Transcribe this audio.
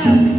Yeah. Mm -hmm. mm -hmm.